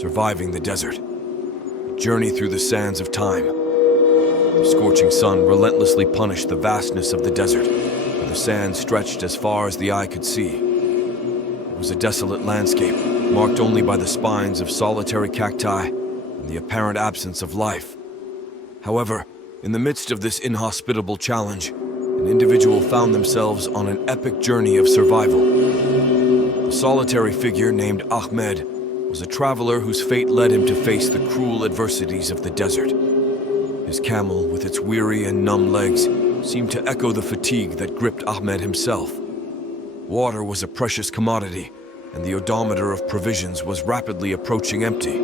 Surviving the desert. A journey through the sands of time. The scorching sun relentlessly punished the vastness of the desert, where the sand stretched as far as the eye could see. It was a desolate landscape, marked only by the spines of solitary cacti and the apparent absence of life. However, in the midst of this inhospitable challenge, an individual found themselves on an epic journey of survival. The solitary figure named Ahmed was a traveler whose fate led him to face the cruel adversities of the desert. His camel, with its weary and numb legs, seemed to echo the fatigue that gripped Ahmed himself. Water was a precious commodity, and the odometer of provisions was rapidly approaching empty.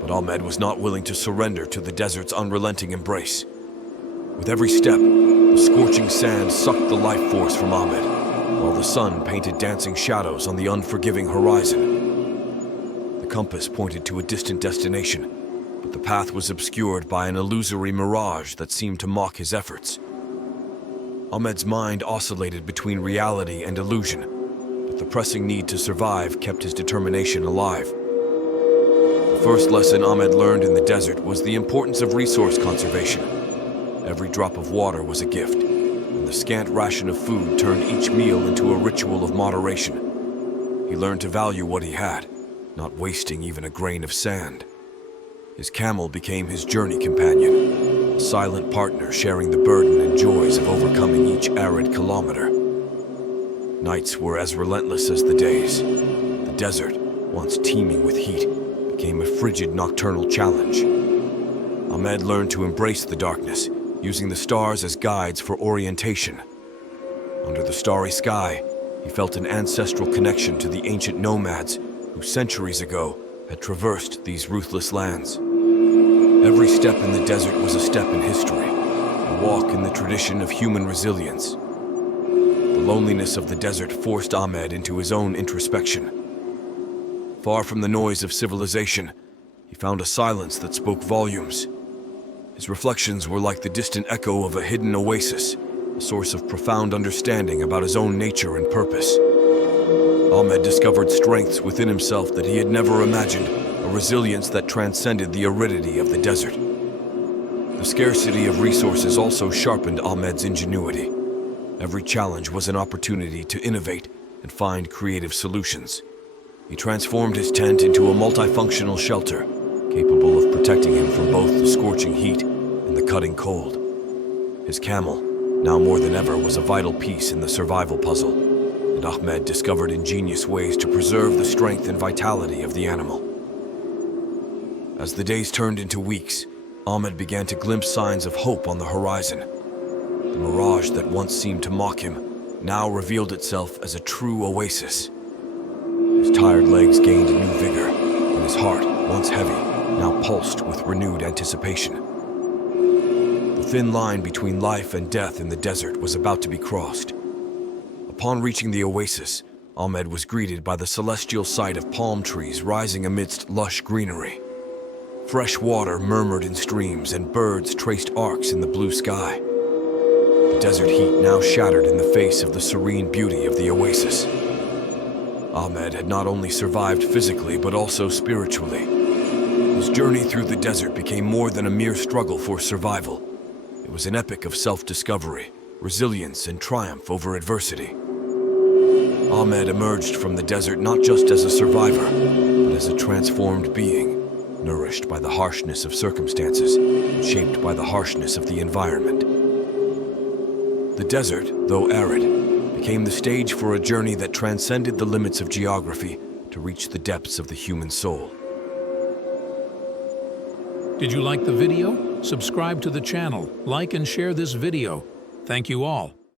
But Ahmed was not willing to surrender to the desert's unrelenting embrace. With every step, the scorching sand sucked the life force from Ahmed, while the sun painted dancing shadows on the unforgiving horizon. The compass pointed to a distant destination, but the path was obscured by an illusory mirage that seemed to mock his efforts. Ahmed's mind oscillated between reality and illusion, but the pressing need to survive kept his determination alive. The first lesson Ahmed learned in the desert was the importance of resource conservation. Every drop of water was a gift, and the scant ration of food turned each meal into a ritual of moderation. He learned to value what he had, not wasting even a grain of sand. His camel became his journey companion, a silent partner sharing the burden and joys of overcoming each arid kilometer. Nights were as relentless as the days. The desert, once teeming with heat, became a frigid nocturnal challenge. Ahmed learned to embrace the darkness, using the stars as guides for orientation. Under the starry sky, he felt an ancestral connection to the ancient nomads who centuries ago had traversed these ruthless lands. Every step in the desert was a step in history, a walk in the tradition of human resilience. The loneliness of the desert forced Ahmed into his own introspection. Far from the noise of civilization, he found a silence that spoke volumes. His reflections were like the distant echo of a hidden oasis, a source of profound understanding about his own nature and purpose. Ahmed discovered strengths within himself that he had never imagined, a resilience that transcended the aridity of the desert. The scarcity of resources also sharpened Ahmed's ingenuity. Every challenge was an opportunity to innovate and find creative solutions. He transformed his tent into a multifunctional shelter, capable of protecting him from both the scorching heat and the cutting cold. His camel, now more than ever, was a vital piece in the survival puzzle, and Ahmed discovered ingenious ways to preserve the strength and vitality of the animal. As the days turned into weeks, Ahmed began to glimpse signs of hope on the horizon. The mirage that once seemed to mock him now revealed itself as a true oasis. His tired legs gained new vigor, and his heart, once heavy, now pulsed with renewed anticipation. The thin line between life and death in the desert was about to be crossed. Upon reaching the oasis, Ahmed was greeted by the celestial sight of palm trees rising amidst lush greenery. Fresh water murmured in streams, and birds traced arcs in the blue sky. The desert heat now shattered in the face of the serene beauty of the oasis. Ahmed had not only survived physically, but also spiritually. His journey through the desert became more than a mere struggle for survival. It was an epic of self-discovery, resilience, and triumph over adversity. Ahmed emerged from the desert not just as a survivor, but as a transformed being, nourished by the harshness of circumstances, shaped by the harshness of the environment. The desert, though arid, became the stage for a journey that transcended the limits of geography to reach the depths of the human soul. Did you like the video? Subscribe to the channel, like and share this video. Thank you all.